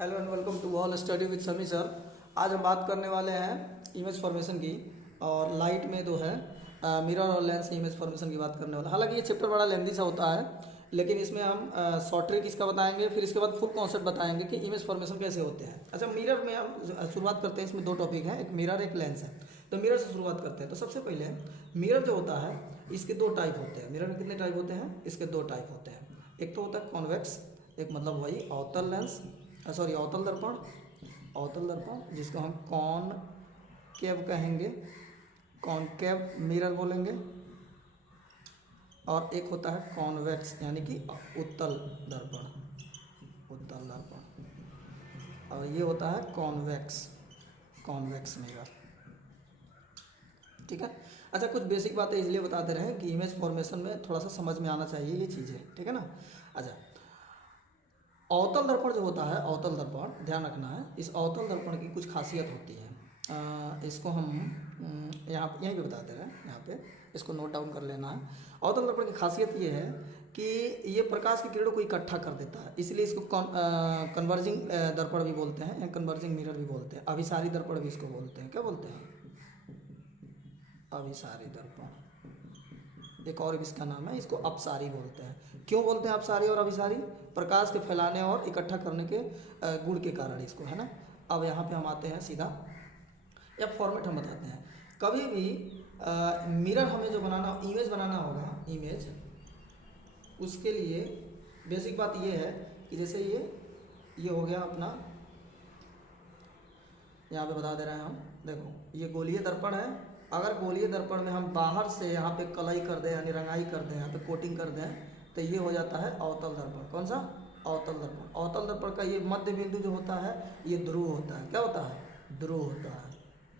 Hello and welcome to all study with Sami sir. आज हम बात करने वाले हैं इमेज फॉर्मेशन की। और लाइट में जो है मिरर और लेंस की इमेज फॉर्मेशन की बात करने वाला। हालांकि ये चैप्टर बड़ा लेंदी सा होता है, लेकिन इसमें हम शॉर्ट ट्रिक इसका बताएंगे, फिर इसके बाद फुल कॉन्सेप्ट बताएंगे कि इमेज फॉर्मेशन कैसे होते हैं। अच्छा, मिरर में हम शुरुआत करते हैं। इसमें दो टॉपिक हैं, एक मिरर एक लेंस है। तो मिरर से शुरुआत करते हैं। तो सबसे पहले मिरर जो होता है इसके दो टाइप होते हैं। मिरर में कितने टाइप होते हैं? इसके दो टाइप होते हैं। एक तो होता है कॉन्वेक्स, एक मतलब वही अवतल लेंस, सॉरी अवतल दर्पण, अवतल दर्पण जिसको हम कॉनकेव कहेंगे, कॉनकेव मिरर बोलेंगे। और एक होता है कॉन्वेक्स यानी कि उत्तल दर्पण, उत्तल दर्पण। और ये होता है कॉन्वेक्स, कॉन्वेक्स मिरर। ठीक है। अच्छा, कुछ बेसिक बातें इसलिए बताते रहे कि इमेज फॉर्मेशन में थोड़ा सा समझ में आना चाहिए ये चीज़ें, ठीक है ना। अच्छा, अवतल दर्पण जो होता है, अवतल दर्पण ध्यान रखना है, इस अवतल दर्पण की कुछ खासियत होती है। इसको हम यहाँ यहीं पे बताते रहे, यहाँ पे इसको नोट डाउन कर लेना है। अवतल दर्पण की खासियत ये है कि ये प्रकाश की किरणों को इकट्ठा कर देता है, इसलिए इसको कन्वर्जिंग दर्पण भी बोलते हैं या कन्वर्जिंग मिरर भी बोलते हैं। अभिसारी दर्पण भी इसको बोलते हैं। क्या बोलते हैं? अभिसारी दर्पण। एक और इसका नाम है, इसको अपसारी बोलते हैं। क्यों बोलते हैं अपसारी और अभिसारी? प्रकाश के फैलाने और इकट्ठा करने के गुण के कारण इसको, है ना। अब यहाँ पे हम आते हैं सीधा, या फॉर्मेट हम बताते हैं। कभी भी मिरर हमें जो बनाना, इमेज बनाना होगा, इमेज, उसके लिए बेसिक बात ये है कि जैसे ये हो गया अपना, यहाँ पे बता दे रहे हैं हम। देखो ये गोलीय दर्पण है। अगर गोलीय दर्पण में हम बाहर से यहाँ पे कलई कर दें यानी रंगाई कर दें, यहाँ पे कोटिंग कर दें, तो ये हो जाता है अवतल दर्पण। कौन सा? अवतल दर्पण। अवतल दर्पण का ये मध्य बिंदु जो होता है ये ध्रुव होता है। क्या होता है? ध्रुव होता है,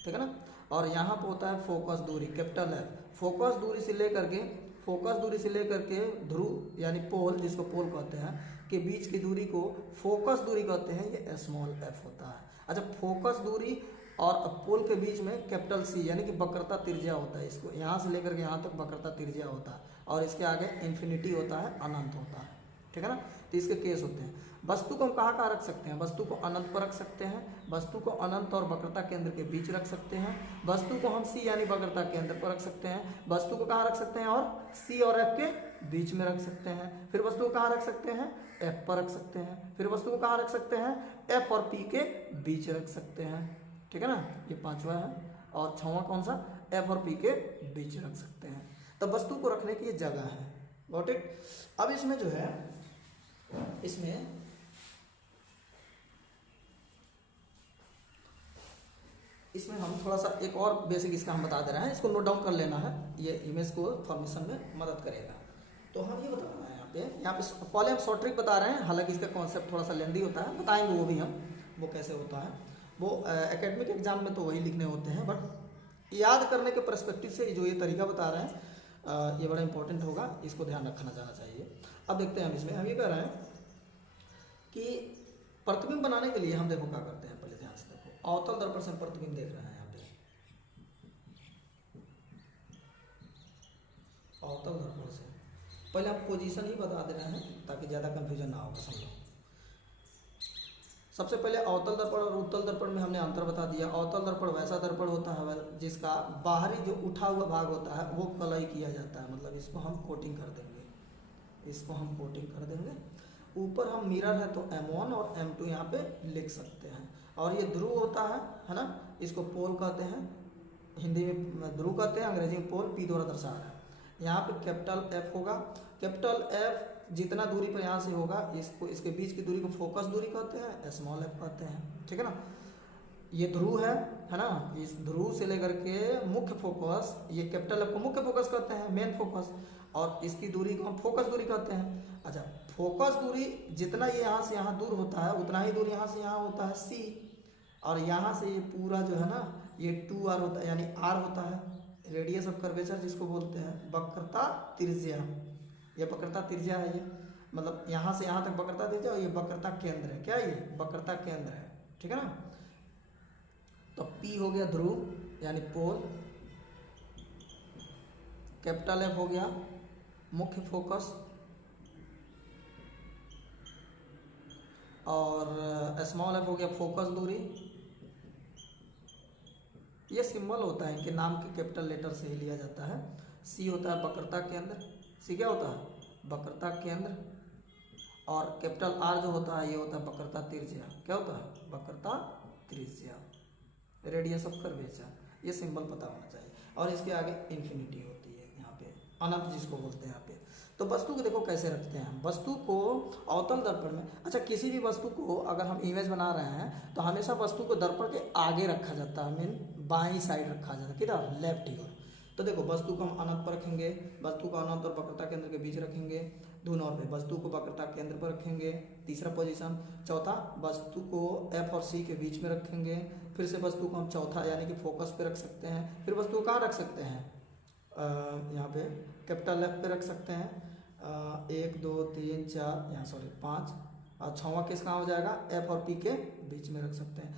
ठीक है ना। और यहाँ पे होता है फोकस दूरी, कैपिटल एफ। फोकस दूरी से लेकर के, फोकस दूरी से लेकर के ध्रुव यानी पोल, जिसको पोल कहते हैं, के बीच की दूरी को फोकस दूरी कहते हैं, ये स्मॉल एफ होता है। अच्छा, फोकस दूरी और पोल के बीच में कैपिटल सी यानी कि वक्रता त्रिज्या होता है। इसको यहाँ से लेकर के यहाँ तक वक्रता त्रिज्या होता है, और इसके आगे इन्फिनिटी होता है, अनंत होता है, ठीक है ना। तो इसके केस होते हैं। वस्तु को हम कहाँ कहाँ रख सकते हैं? वस्तु को अनंत पर रख सकते हैं, वस्तु को अनंत और वक्रता केंद्र के बीच रख सकते हैं, वस्तु को हम सी यानी वक्रता केंद्र पर रख सकते हैं, वस्तु को कहाँ रख सकते हैं? और सी और एफ के बीच में रख सकते हैं। फिर वस्तु को कहाँ रख सकते हैं? एफ पर रख सकते हैं। फिर वस्तु को कहाँ रख सकते हैं? एफ और पी के बीच रख सकते हैं, ठीक है ना। ये पांचवा है। और छठवां कौन सा? एफ और पी के बीच रख सकते हैं। तो वस्तु को रखने की ये जगह है। Got it. अब इसमें जो है, इसमें हम थोड़ा सा एक और बेसिक इसका हम बता दे रहे हैं, इसको नोट डाउन कर लेना है, ये इमेज को फॉर्मेशन में मदद करेगा। तो हम ये बताना है यहाँ पे पहले हम शॉर्ट ट्रिक बता रहे हैं। हालांकि इसका कॉन्सेप्ट थोड़ा सा लेंदी होता है, बताएंगे वो भी हम, वो कैसे होता है। वो एकेडमिक एग्जाम में तो वही लिखने होते हैं, बट याद करने के पर्सपेक्टिव से जो ये तरीका बता रहे हैं ये बड़ा इंपॉर्टेंट होगा, इसको ध्यान रखना जाना चाहिए। अब देखते हैं हम इसमें, हम ये कह रहे हैं कि प्रतिबिंब बनाने के लिए हम देखो क्या करते हैं। पहले ध्यान से देखो, अवतल दर्पण से प्रतिबिंब देख रहे हैं यहाँ पे, अवतल दर्पण से पहले हम पोजीशन ही बता दे रहे हैं ताकि ज़्यादा कंफ्यूजन ना हो, समझो। सबसे पहले अवतल दर्पण और उत्तल दर्पण में हमने अंतर बता दिया। अवतल दर्पण वैसा दर्पण होता है जिसका बाहरी जो उठा हुआ भाग होता है वो कलई किया जाता है, मतलब इसको हम कोटिंग कर देंगे, इसको हम कोटिंग कर देंगे। ऊपर हम मिरर है तो M1 और M2 यहाँ पे लिख सकते हैं। और ये ध्रुव होता है ना, इसको पोल कहते हैं, हिंदी में ध्रुव कहते हैं, अंग्रेजी में पोल, पी द्वारा दर्शा रहा है। यहाँ पे कैपिटल F होगा। कैपिटल F जितना दूरी पर यहाँ से होगा, इसको, इसके बीच की दूरी को फोकस दूरी कहते हैं, स्मॉल f कहते हैं, ठीक है ना। ये ध्रुव है ना। इस ध्रुव से लेकर के मुख्य फोकस, ये कैपिटल F को मुख्य फोकस कहते हैं, मेन फोकस, और इसकी दूरी को हम फोकस दूरी कहते हैं। अच्छा, फोकस दूरी जितना ये यहाँ से यहाँ दूर होता है उतना ही दूर यहाँ से यहाँ होता है c, और यहाँ से ये पूरा जो है ना ये 2r होता है, यानी r होता है, रेडियस ऑफ कर्वेचर जिसको बोलते हैं, वक्रता त्रिज्या। ये वक्रता त्रिज्या है, ये मतलब यहाँ से यहाँ तक वक्रता त्रिज्या, और ये वक्रता केंद्र है। क्या ये? वक्रता केंद्र है, ठीक है ना। तो P हो गया ध्रुव यानी पोल, कैपिटल F हो गया मुख्य फोकस, और स्मॉल एफ हो गया फोकस दूरी, ये सिंबल होता है इनके नाम के कैपिटल लेटर से ही लिया जाता है। सी होता है वक्रता केंद्र, सी क्या होता है वक्रता केंद्र, और कैपिटल आर जो होता है ये होता है वक्रता त्रिज्या, क्या होता है वक्रता त्रिज्या, रेडियस ऑफ कर्वेचर, ये सिंबल पता होना चाहिए। और इसके आगे इन्फिनिटी होती है यहाँ पे, अनंत जिसको बोलते हैं यहाँ पे। तो वस्तु को देखो कैसे रखते हैं, वस्तु को अवतल दर्पण में, अच्छा किसी भी वस्तु को अगर हम इमेज बना रहे हैं तो हमेशा वस्तु को दर्पण के आगे रखा जाता है, मीन बाईं साइड रखा जाता है, किधर लेफ्ट की ओर। तो देखो वस्तु को हम अनंत पर रखेंगे, वस्तु को अनंत और वक्रता केंद्र के बीच रखेंगे, 2 नंबर पे वस्तु को वक्रता केंद्र पर रखेंगे, तीसरा पोजीशन। चौथा वस्तु को एफ और सी के बीच में रखेंगे, फिर से वस्तु को हम चौथा यानी कि फोकस पे रख सकते हैं। फिर वस्तु को कहाँ रख सकते हैं, यहाँ पे कैपिटल एफ पे रख सकते हैं, 1 2 3 4 यहाँ सॉरी 5, और छवां किस कहाँ हो जाएगा एफ और पी के बीच में रख सकते हैं।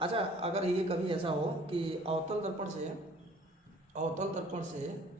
अच्छा अगर ये कभी ऐसा हो कि अवतल दर्पण से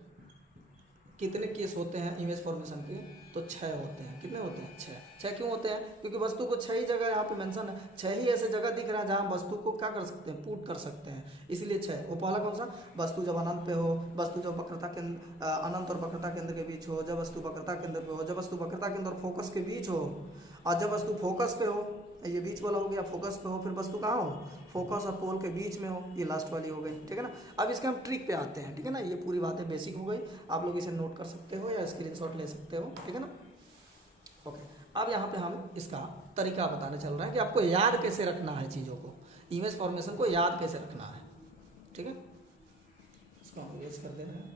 कितने केस होते हैं इमेज फॉर्मेशन के, तो 6 होते हैं। कितने होते हैं 6 क्यों होते हैं, क्योंकि वस्तु को 6 ही जगह यहाँ पे मेंशन है, 6 ही ऐसे जगह दिख रहा है जहाँ वस्तु को क्या कर सकते हैं पुट कर सकते हैं, इसलिए 6। वो पहला कौन सा, वस्तु जब अनंत पे हो, वस्तु जब वक्रता केंद्र अनंत और वक्रता केंद्र के बीच हो, जब वस्तु वक्रता केंद्र पे हो, जब वस्तु वक्रता केंद्र और फोकस के बीच हो, और जब वस्तु फोकस पे हो, ये बीच वाला हो गया फोकस पे हो, फिर वस्तु कहाँ हो फोकस और पोल के बीच में हो, ये लास्ट वाली हो गई, ठीक है ना। अब इसके हम ट्रिक पे आते हैं, ठीक है ना। ये पूरी बातें बेसिक हो गई, आप लोग इसे नोट कर सकते हो या स्क्रीनशॉट ले सकते हो, ठीक है ना। ओके, अब यहाँ पे हम इसका तरीका बताने चल रहे हैं कि आपको याद कैसे रखना है चीज़ों को, इमेज फॉर्मेशन को याद कैसे रखना है, ठीक है। इसको हम इरेज कर दे रहे हैं।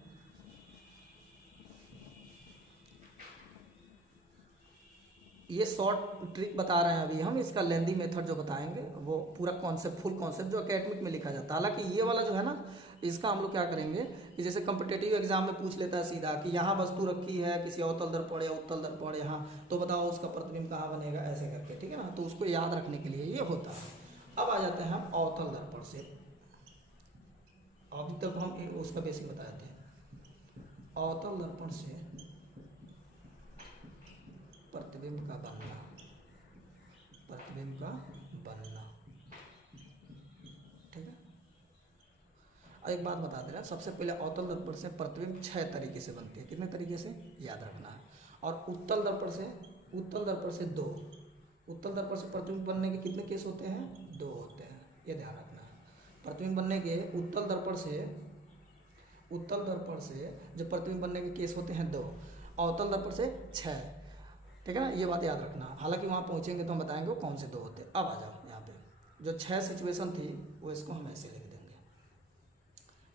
ये शॉर्ट ट्रिक बता रहे हैं अभी हम, इसका लेंदी मेथड जो बताएंगे वो पूरा कॉन्सेप्ट, फुल कॉन्सेप्ट जो एकेडमिक में लिखा जाता है। हालांकि ये वाला जो है ना, इसका हम लोग क्या करेंगे कि जैसे कॉम्पिटिटिव एग्जाम में पूछ लेता है सीधा कि यहाँ वस्तु रखी है किसी अवतल दर्पण या उत्तल दर्पण यहाँ, तो बताओ उसका प्रतिबिंब कहाँ बनेगा, ऐसे करके, ठीक है ना। तो उसको याद रखने के लिए ये होता है। अब आ जाते हैं हम अवतल दर्पण से, अभी तक हम उसका बेसिक बताए थे। अवतल दर्पण से प्रतिबिंब का बनना, प्रतिबिंब का बनना, ठीक है। और एक बात बता दे रहा, सबसे पहले अवतल दर्पण से प्रतिबिंब 6 तरीके से बनती है। कितने तरीके से याद रखना है। और उत्तल दर्पण से 2, उत्तल दर्पण से प्रतिबिंब बनने के कितने केस होते हैं, 2 होते हैं, ये ध्यान रखना है। प्रतिबिंब बनने के उत्तल दर्पण से जो प्रतिबिंब बनने के केस होते हैं 2, अवतल दर्पण से 6, ठीक है ना। ये बात याद रखना, हालांकि वहाँ पहुँचेंगे तो हम बताएंगे वो कौन से 2 होते हैं। अब आ जाओ यहाँ पे, जो 6 सिचुएशन थी वो इसको हम ऐसे लिख देंगे,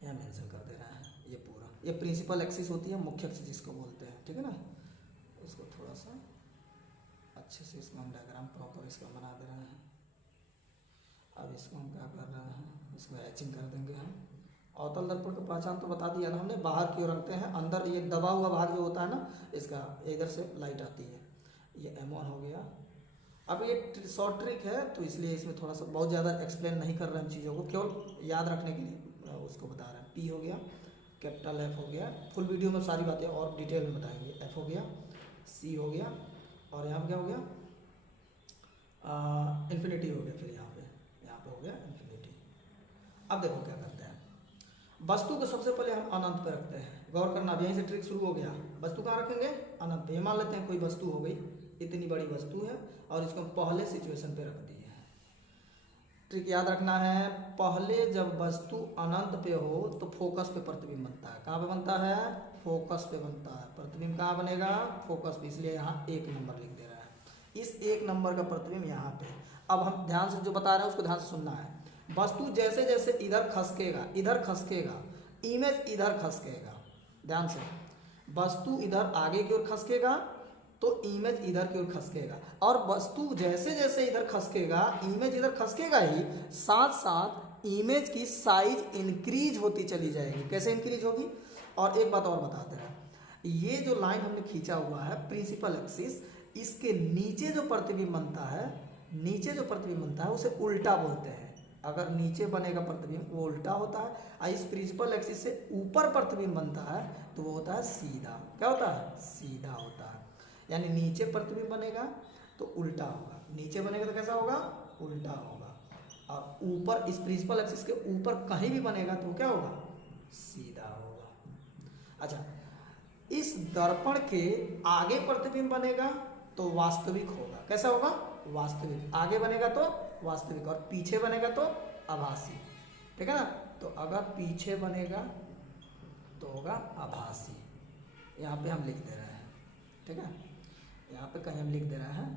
यहाँ मेंशन कर दे रहे हैं। ये पूरा ये प्रिंसिपल एक्सिस होती है, मुख्य एक्सिस जिसको बोलते हैं, ठीक है ना। इसको थोड़ा सा अच्छे से इसको हम डायग्राम प्रॉपर इसका बना दे रहे हैं। अब इसको हम क्या कर रहे हैं, इसको एचिंग कर देंगे हम। अवतल दर्पण की पहचान तो बता दिया ना हमने, बाहर की ओर रखते हैं, अंदर ये दबा हुआ भाग जो होता है ना, इसका इधर से लाइट आती है, ये M1 हो गया। अब ये शॉर्ट ट्रिक है तो इसलिए इसमें थोड़ा सा बहुत ज़्यादा एक्सप्लेन नहीं कर रहे हैं चीज़ों को, केवल याद रखने के लिए उसको बता रहे हैं। P हो गया, कैपिटल F हो गया, फुल वीडियो में सारी बातें और डिटेल में बताएंगे। F हो गया, C हो गया, और यहाँ क्या हो गया, इन्फिनिटी हो गया। फिर यहाँ पे हो गया इन्फिनिटी। अब देखो क्या करते हैं, वस्तु को सबसे पहले हम अनंत पे रखते हैं। गौर करना, अब यहीं से ट्रिक शुरू हो गया। वस्तु कहाँ रखेंगे, अनंत पे। मान लेते हैं कोई वस्तु हो गई, इतनी बड़ी वस्तु है, और इसको हम पहले सिचुएशन पे रख दी है। ट्रिक याद रखना है, पहले जब वस्तु अनंत पे हो तो फोकस पे प्रतिबिंब बनता है। कहाँ पे बनता है, फोकस पे बनता है। प्रतिबिंब कहाँ बनेगा, फोकस पे, इसलिए यहाँ 1 नंबर लिख दे रहा है। इस 1 नंबर का प्रतिबिंब यहाँ पे। अब हम ध्यान से जो बता रहे हैं उसको ध्यान से सुनना है। वस्तु जैसे जैसे इधर खसकेगा, इमेज इधर खसकेगा। ध्यान से, वस्तु इधर आगे की ओर खसकेगा तो इमेज इधर की ओर खसकेगा, और वस्तु जैसे जैसे इधर खसकेगा, इमेज इधर खसकेगा ही, साथ साथ इमेज की साइज इंक्रीज होती चली जाएगी। कैसे इंक्रीज होगी, और एक बात और बताते हैं, ये जो लाइन हमने खींचा हुआ है प्रिंसिपल एक्सिस, इसके नीचे जो प्रतिबिंब बनता है उसे उल्टा बोलते हैं। अगर नीचे बनेगा प्रतिबिंब वो उल्टा होता है, और इस प्रिंसिपल एक्सिस से ऊपर प्रतिबिंब बनता है तो वो होता है सीधा। क्या होता है, सीधा होता है। यानी नीचे प्रतिबिंब बनेगा, तो उल्टा होगा, नीचे बनेगा तो कैसा होगा, उल्टा होगा, और ऊपर इस प्रिंसिपल एक्सिस के ऊपर कहीं भी बनेगा तो क्या होगा, सीधा होगा। अच्छा, इस दर्पण के आगे प्रतिबिंब बनेगा तो वास्तविक होगा, कैसा होगा, वास्तविक, आगे बनेगा तो वास्तविक और पीछे बनेगा तो आभासी, ठीक है ना। तो अगर पीछे बनेगा तो होगा आभासी, यहाँ पे हम लिख दे रहे हैं, ठीक है, यहाँ पे कहीं हम लिख दे रहे हैं,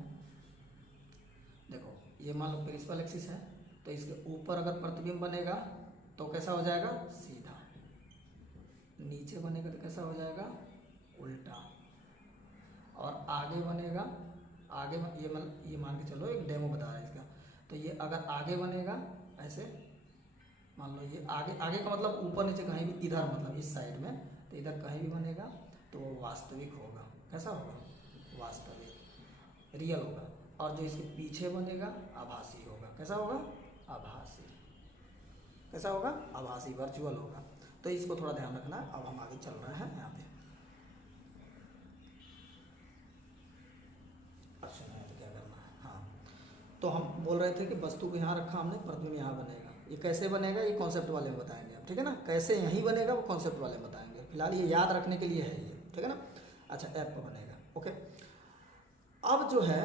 देखो ये मान लो प्रिंसिपल एक्सिस है, तो इसके ऊपर अगर प्रतिबिंब बनेगा तो कैसा हो जाएगा, सीधा, नीचे बनेगा तो कैसा हो जाएगा, उल्टा, और आगे बनेगा, आगे ये मान के चलो एक डेमो बता रहा है इसका, तो ये अगर आगे बनेगा ऐसे, मान लो ये आगे, आगे का मतलब ऊपर नीचे कहीं भी, इधर मतलब इस साइड में, तो इधर कहीं भी बनेगा तो वो वास्तविक होगा, कैसा होगा, वास्तविक, रियल होगा, और जो इसके पीछे बनेगा आभासी होगा, कैसा होगा, आभासी, कैसा होगा, आभासी, वर्चुअल होगा। तो इसको थोड़ा ध्यान रखना। अब हम आगे चल रहे हैं यहाँ पे, अच्छा नहीं तो क्या करना है, हाँ, तो हम बोल रहे थे कि वस्तु को यहाँ रखा हमने, प्रतिबिंब यहाँ बनेगा, ये कैसे बनेगा ये कॉन्सेप्ट वाले में बताएंगे आप, ठीक है ना, कैसे यहीं बनेगा वो कॉन्सेप्ट वाले में बताएंगे, फिलहाल ये याद रखने के लिए है ये, ठीक है ना। अच्छा, ऐप पर बनेगा, ओके। अब जो है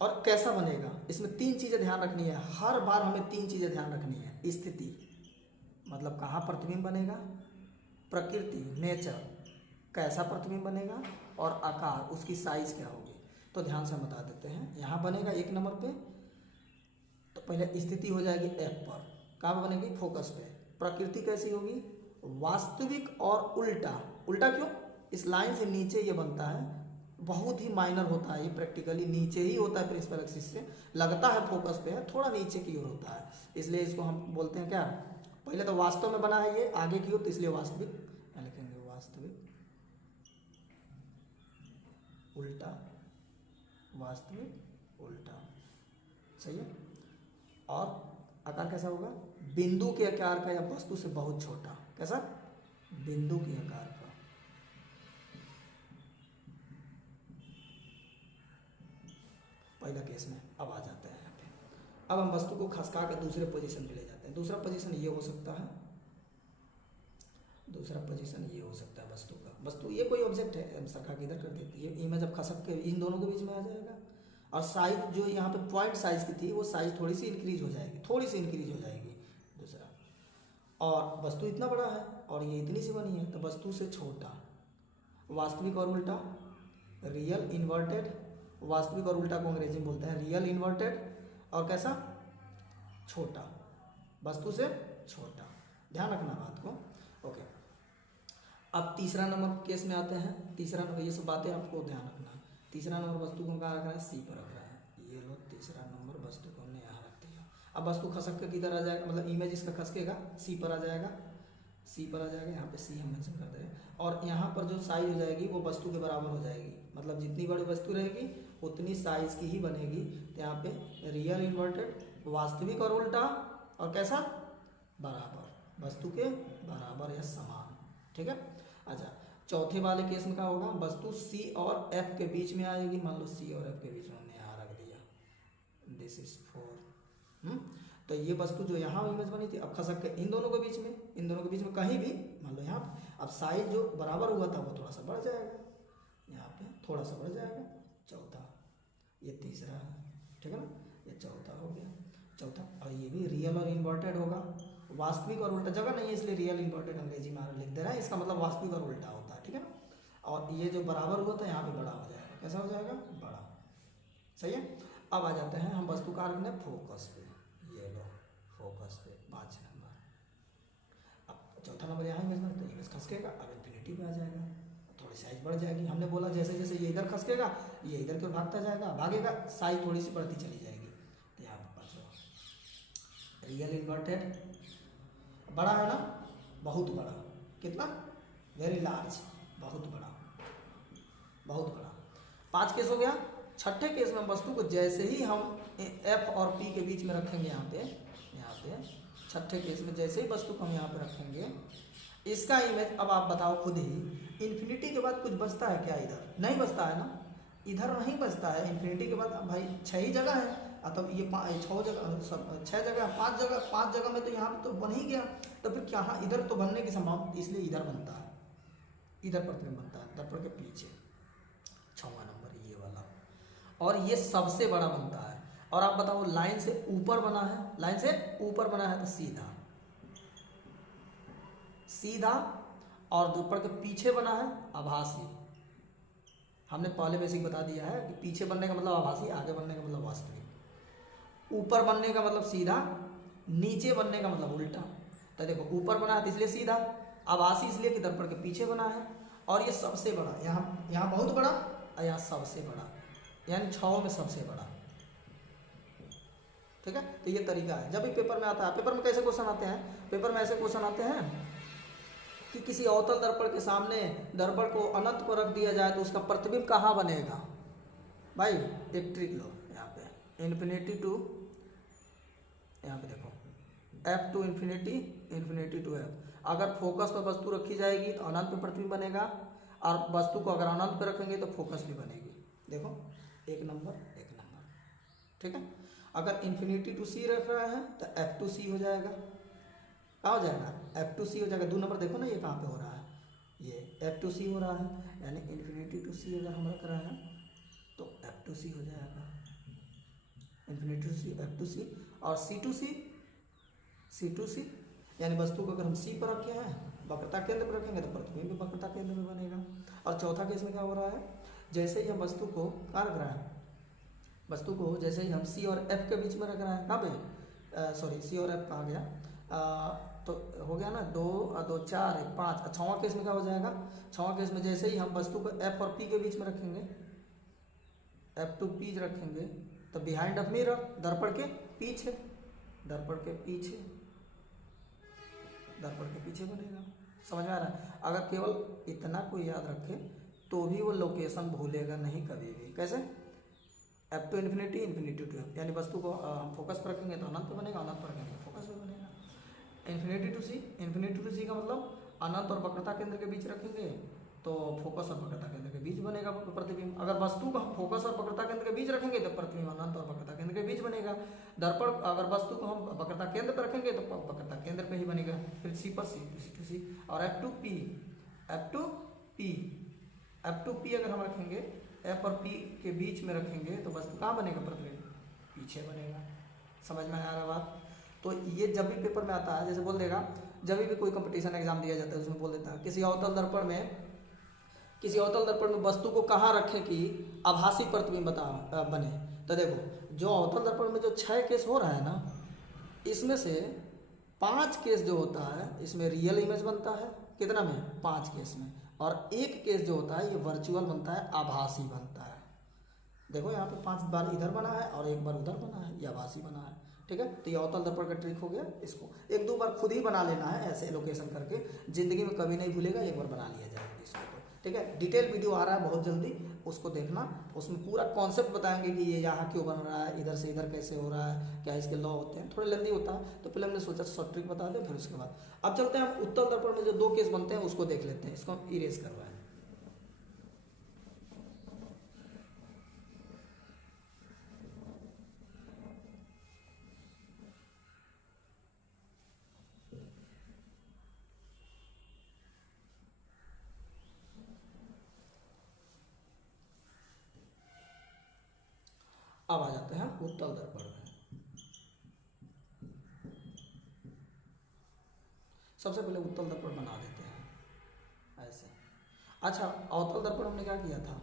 और कैसा बनेगा, इसमें तीन चीज़ें ध्यान रखनी है, हर बार हमें तीन चीज़ें ध्यान रखनी है, स्थिति मतलब कहाँ प्रतिबिंब बनेगा, प्रकृति नेचर कैसा प्रतिबिंब बनेगा, और आकार उसकी साइज क्या होगी। तो ध्यान से हम बता देते हैं, यहाँ बनेगा एक नंबर पे, तो पहले स्थिति हो जाएगी एफ पर, कहाँ पर बनेगी, फोकस पे। प्रकृति कैसी होगी, वास्तविक और उल्टा, उल्टा क्यों, इस लाइन से नीचे ये बनता है, बहुत ही माइनर होता है ये, प्रैक्टिकली नीचे ही होता है प्रिंसिपल एक्सिस से, लगता है फोकस पे है, थोड़ा नीचे की ओर होता है, इसलिए इसको हम बोलते हैं क्या, पहले तो वास्तव में बना है ये आगे की ओर, तो इसलिए वास्तविक लिखेंगे, वास्तविक, उल्टा, वास्तविक, उल्टा, सही है। और आकार कैसा होगा, बिंदु के आकार का या वस्तु से बहुत छोटा, कैसा, बिंदु के आकार का, पहला केस में। अब आ जाते हैं यहाँ पे, अब हम वस्तु को खसका के दूसरे पोजीशन पे ले जाते हैं। दूसरा पोजीशन ये हो सकता है, दूसरा पोजीशन ये हो सकता है वस्तु का, वस्तु ये कोई ऑब्जेक्ट है, हम सरका के इधर कर देते हैं, ये इमेज अब खसक के इन दोनों के बीच में आ जाएगा, और साइज जो यहाँ पे पॉइंट साइज की थी वो साइज थोड़ी सी इंक्रीज हो जाएगी, थोड़ी सी इंक्रीज हो जाएगी, दूसरा, और वस्तु इतना बड़ा है और ये इतनी सी बनी है, तो वस्तु से छोटा, वास्तविक और उल्टा, रियल इन्वर्टेड, वास्तविक और उल्टा को अंग्रेजी में बोलते हैं रियल इन्वर्टेड, और कैसा, छोटा, वस्तु से छोटा, ध्यान रखना बात को, ओके। अब तीसरा नंबर केस में आते हैं, तीसरा नंबर, ये सब बातें आपको ध्यान रखना है। तीसरा नंबर वस्तु को कहाँ रख रहा है, सी पर रख रहा है, ये लो तीसरा नंबर वस्तु को हमने यहाँ रख दिया। अब वस्तु खसक के किधर आ जाएगा, मतलब इमेज इसका खसकेगा, सी पर आ जाएगा, सी पर आ जाएगा, यहाँ पे सी हम मेंशन कर दे रहे हैं, और यहाँ पर जो साइज हो जाएगी वो वस्तु के बराबर हो जाएगी, मतलब जितनी बड़ी वस्तु रहेगी उतनी साइज की ही बनेगी। तो यहाँ पे रियल इन्वर्टेड, वास्तविक और उल्टा, और कैसा, बराबर, वस्तु के बराबर या समान, ठीक है। अच्छा, चौथे वाले केस में क्या होगा, वस्तु सी और एफ के बीच में आएगी, मान लो सी और एफ के बीच में हमने यहाँ रख दिया, दिस इज 4, तो ये वस्तु जो यहाँ इमेज बनी थी अब खसक के इन दोनों के बीच में, इन दोनों के बीच में कहीं भी मान लो यहाँ, अब साइज जो बराबर हुआ था वो थोड़ा सा बढ़ जाएगा, यहाँ पे थोड़ा सा बढ़ जाएगा, चौथा, ये तीसरा है, ठीक है ना, ये चौथा हो गया, चौथा। और ये भी रियल और इन्वर्टेड होगा, वास्तविक और उल्टा, जगह नहीं है इसलिए रियल इन्वर्टेड अंग्रेजी में लिख दे रहा है, इसका मतलब वास्तविक और उल्टा होता है, ठीक है ना। और ये जो बराबर हुआ था यहाँ पे बड़ा हो जाएगा, कैसा हो जाएगा, बड़ा, सही है। अब आ जाते हैं हम वस्तु का रखने फोकस पे, ये लो फोकस पे 5 नंबर। अब चौथा नंबर यहाँ इमेज बनता है, इमेज खसकेगा, अब इन्फिनिटी पे आ जाएगा, थोड़ी साइज बढ़ जाएगी, हमने बोला जैसे जैसे ये इधर खसकेगा ये इधर की ओर भागता जाएगा, भागेगा, साइज थोड़ी सी बढ़ती चली जाएगी। तो यहाँ पर पाँचवा रियल इन्वर्टेड, बड़ा है ना, बहुत बड़ा, कितना, वेरी लार्ज, बहुत बड़ा, बहुत बड़ा। 5 केस हो गया। छठे केस में वस्तु को जैसे ही हम एफ और पी के बीच में रखेंगे, यहाँ पे छठे केस में जैसे ही वस्तु को हम यहाँ पे रखेंगे, इसका इमेज अब आप बताओ खुद ही, इन्फिनिटी के बाद कुछ बचता है क्या, इधर नहीं बचता है ना, इधर नहीं बचता है इन्फिनिटी के बाद। भाई 6 ही जगह है, तो ये 6 जगह, सब 6 जगह, 5 जगह में तो यहाँ तो बन ही गया। तो फिर क्या इधर तो बनने की संभावना, इसलिए इधर बनता है, इधर प्रतिबिंब बनता है दर्पण के पीछे। 6वां नंबर ये वाला, और ये सबसे बड़ा बनता है। और आप बताओ लाइन से ऊपर बना है, लाइन से ऊपर बना है तो सीधा सीधा, और दर्पण के पीछे बना है आभासी। हमने पहले बेसिक बता दिया है कि पीछे बनने का मतलब आभासी, आगे बनने का मतलब वास्तविक। ऊपर बनने का मतलब सीधा, नीचे बनने का मतलब उल्टा। तो देखो ऊपर बना है तो इसलिए सीधा, आभासी इसलिए कि दर्पण के पीछे बना है, और ये सबसे बड़ा, यहाँ बहुत बड़ा और यहाँ सबसे बड़ा, यानी 6 में सबसे बड़ा। ठीक है, तो ये तरीका है। जब भी पेपर में आता है, पेपर में कैसे क्वेश्चन आते हैं, पेपर में ऐसे क्वेश्चन आते हैं कि किसी अवतल दर्पण के सामने दर्पण को अनंत पर रख दिया जाए तो उसका प्रतिबिंब कहाँ बनेगा। भाई एक ट्रिक लो, यहाँ पे इन्फिनिटी टू, यहाँ पे देखो F to infinity, infinity to F। अगर फोकस पर वस्तु रखी जाएगी तो अनंत पे प्रतिबिंब बनेगा, और वस्तु को अगर अनंत पे रखेंगे तो फोकस भी बनेगी। देखो 1 नंबर 1 नंबर। ठीक है, अगर इन्फिनिटी टू C रख रहा है तो F टू C हो जाएगा। कहाँ हो जाएगा, F टू C हो जाएगा। 2 नंबर देखो ना ये कहाँ पे हो रहा है, ये F टू C हो रहा है, यानी इन्फिनिटी टू C अगर हम रख रहे हैं तो F टू C हो जाएगा, infinity to C F to C। और C to C, C to C, यानी वस्तु को अगर हम C पर रखे हैं, वक्रता केंद्र पर रखेंगे तो प्रतिबिंब भी वक्रता केंद्र में बनेगा। और चौथा केस में क्या हो रहा है, जैसे ही हम वस्तु को कहाँ रख रहे हैं, वस्तु को जैसे ही हम C और F के बीच में रख रहे हैं, कहाँ पे, सॉरी C और F कहाँ गया, तो हो गया ना 2 और 2 4 1 5। 6वां केस में क्या हो जाएगा, 6वां केस में जैसे ही हम वस्तु को F और P के बीच में रखेंगे, F टू P रखेंगे तो बिहाइंड ऑफ मिरर, दर्पण के पीछे, दर्पण के पीछे, दर्पण के पीछे बनेगा। समझ में आ रहा है। अगर केवल इतना कोई याद रखे तो भी वो लोकेशन भूलेगा नहीं कभी भी। कैसे, F to infinity, infinity to F, यानी वस्तु को हम फोकस पर रखेंगे तो अनंत पे बनेगा, अनंत पर रखेंगे तो फोकस पे बनेगा। Infinity to C, infinity to C का मतलब अनंत और वक्रता केंद्र के बीच रखेंगे तो फोकस और वक्रता केंद्र के बीच बनेगा प्रतिबिंब। अगर वस्तु को हम फोकस और वक्रता केंद्र के बीच रखेंगे तो प्रतिबिंब अनंत और वक्रता केंद्र के बीच बनेगा। दर्पण अगर वस्तु को हम वक्रता केंद्र पर रखेंगे तो वक्रता केंद्र पे ही बनेगा। फिर C पर C टू C, और F to P, F to P, F to P अगर हम रखेंगे, F और P के बीच में रखेंगे तो वस्तु कहाँ बनेगा, प्रतिबिंब पीछे बनेगा। समझ में आ रहा बात। तो ये जब भी पेपर में आता है, जैसे बोल देगा, जब भी कोई कंपटीशन एग्जाम दिया जाता है उसमें बोल देता है किसी अवतल दर्पण में वस्तु को कहाँ रखें कि आभासी प्रतिबिंब बने। तो देखो जो अवतल दर्पण में जो 6 केस हो रहा है ना, इसमें से 5 केस जो होता है इसमें रियल इमेज बनता है, कितना में, 5 केस में, और 1 केस जो होता है ये वर्चुअल बनता है, आभासी बनता है। देखो यहाँ पे 5 बार इधर बना है और 1 बार उधर बना है, ये आभासी बना है। ठीक है, तो ये अवतल दर्पण का ट्रिक हो गया। इसको 1-2 बार खुद ही बना लेना है, ऐसे लोकेशन करके, जिंदगी में कभी नहीं भूलेगा, एक बार बना लिया जाएगा इसको। ठीक है, डिटेल वीडियो आ रहा है बहुत जल्दी, उसको देखना, उसमें पूरा कॉन्सेप्ट बताएंगे कि ये यहाँ क्यों बन रहा है, इधर से इधर कैसे हो रहा है, क्या इसके लॉ होते हैं। थोड़ा लेंदी होता है तो पहले हमने सोचा शॉर्ट ट्रिक बता दें, फिर उसके बाद अब चलते हैं हम उत्तल दर्पण में जो 2 केस बनते हैं उसको देख लेते हैं। इसको हम इरेज करवाएं। अब आ जाते हैं उत्तल दर्पण में। सबसे पहले उत्तल दर्पण बना देते हैं ऐसे। अच्छा, अवतल दर्पण हमने क्या किया था,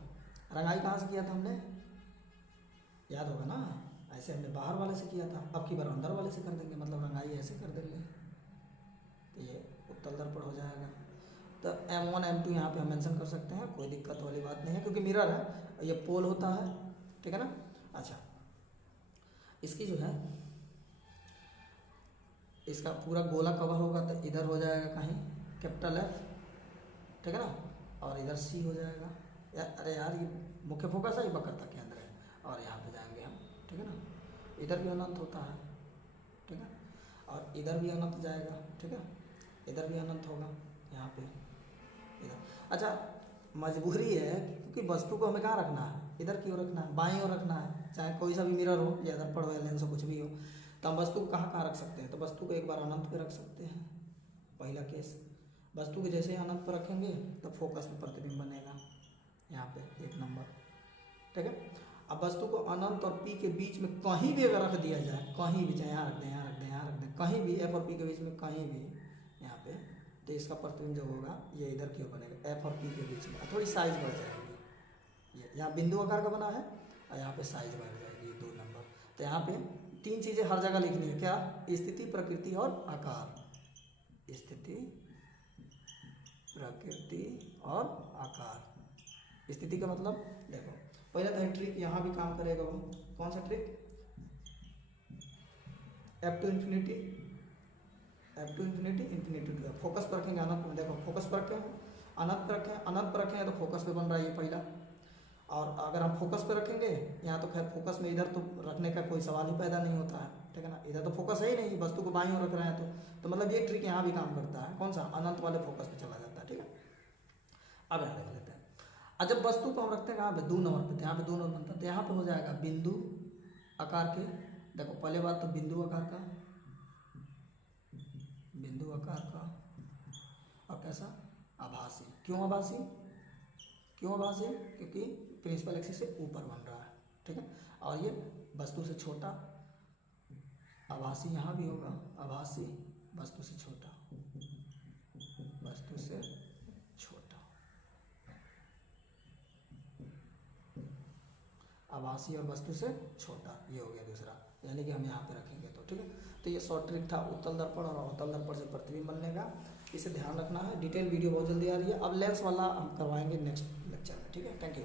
रंगाई कहाँ से किया था हमने, याद होगा ना, ऐसे हमने बाहर वाले से किया था। अब की बार अंदर वाले से कर देंगे, मतलब रंगाई ऐसे कर देंगे तो ये उत्तल दर्पण हो जाएगा। तो M1 M2 यहाँ पे हम मेंशन कर सकते हैं, कोई दिक्कत वाली बात नहीं है, क्योंकि मिरर है, ये पोल होता है। ठीक है ना। अच्छा, इसकी जो है, इसका पूरा गोला कवर होगा तो इधर हो जाएगा कहीं कैपिटल F, ठीक है ना, और इधर C हो जाएगा। अरे यार ये मुख्य फोकस है, ये वक्रता केंद्र है, और यहाँ पे जाएंगे हम। ठीक है ना, इधर भी अनंत होता है। ठीक है, और इधर भी अनंत जाएगा। ठीक है, इधर भी अनंत होगा, यहाँ पे इधर। अच्छा, मजबूरी है क्योंकि वस्तु को हमें कहाँ रखना है, इधर की ओर रखना है, बाईं ओर रखना है, चाहे कोई सा भी मिरर हो या दर्पण हो या लेंस हो, कुछ भी हो। तो हम वस्तु को कहाँ कहाँ रख सकते हैं, तो वस्तु को एक बार अनंत पे रख सकते हैं, पहला केस। वस्तु को जैसे ही अनंत पर रखेंगे तो फोकस में प्रतिबिंब बनेगा यहाँ पे 1 नंबर, ठीक है। अब वस्तु को अनंत और पी के बीच में कहीं भी अगर रख दिया जाए, कहीं भी, चाहे यहाँ रख दें, यहाँ रख दें, यहाँ रख दें, कहीं भी एफ और पी के बीच में कहीं भी यहाँ पे, तो इसका प्रतिबिंब जो होगा ये इधर की ओर बनेगा, एफ और पी के बीच में थोड़ी साइज बढ़ जाएगी। ये यहाँ बिंदु आकार का बना है और यहाँ पे साइज बढ़ जाएगी 2 नंबर। तो यहाँ पे 3 चीज़ें हर जगह लिखनी है, क्या? स्थिति, प्रकृति और आकार। स्थिति, प्रकृति और आकार। स्थिति का मतलब देखो, पहले तो ट्रिक यहाँ भी काम करेगा वो, कौन सा trick? F to infinity, F to infinity, infinity to F। Focus पर रखेंगे अनंत में, देखो फोकस पर रखें, अनंत पर रखें, अनंत पर रखें तो फोकस पे बन रहा है ये पहला। और अगर हम फोकस पे रखेंगे यहाँ तो खैर फोकस में इधर तो रखने का कोई सवाल ही पैदा नहीं होता है, ठीक है ना। इधर तो फोकस है ही नहीं, वस्तु को बाईं ओर रख रहे हैं तो मतलब ये ट्रिक यहाँ भी काम करता है, कौन सा? अनंत वाले फोकस पे चला जाता है, ठीक है। अब यहाँ देख लेते हैं। और जब वस्तु को हम रखते हैं कहाँ पे? 2 नंबर पे, तो यहाँ पे 2 नंबर बनता है, तो यहाँ पे हो जाएगा बिंदु आकार के। देखो पहले बात तो बिंदु आकार का, बिंदु आकार का, और कैसा? आभासी। क्यों आभासी? क्यों आभासी? क्योंकि प्रिंसिपल एक्सिस से ऊपर बन रहा है, ठीक है। और ये वस्तु से छोटा, आभासी यहाँ भी होगा, आभासी वस्तु से छोटा, वस्तु से छोटा, आभासी और वस्तु से छोटा, ये हो गया दूसरा, यानी कि हम यहाँ पे रखेंगे तो, ठीक है। तो ये शॉर्ट ट्रिक था उत्तल दर्पण और अवतल दर्पण से प्रतिबिंब बनने का, इसे ध्यान रखना है। डिटेल वीडियो बहुत जल्दी आ रही है। अब लेंस वाला हम करवाएंगे नेक्स्ट लेक्चर में, ठीक है। Thank you.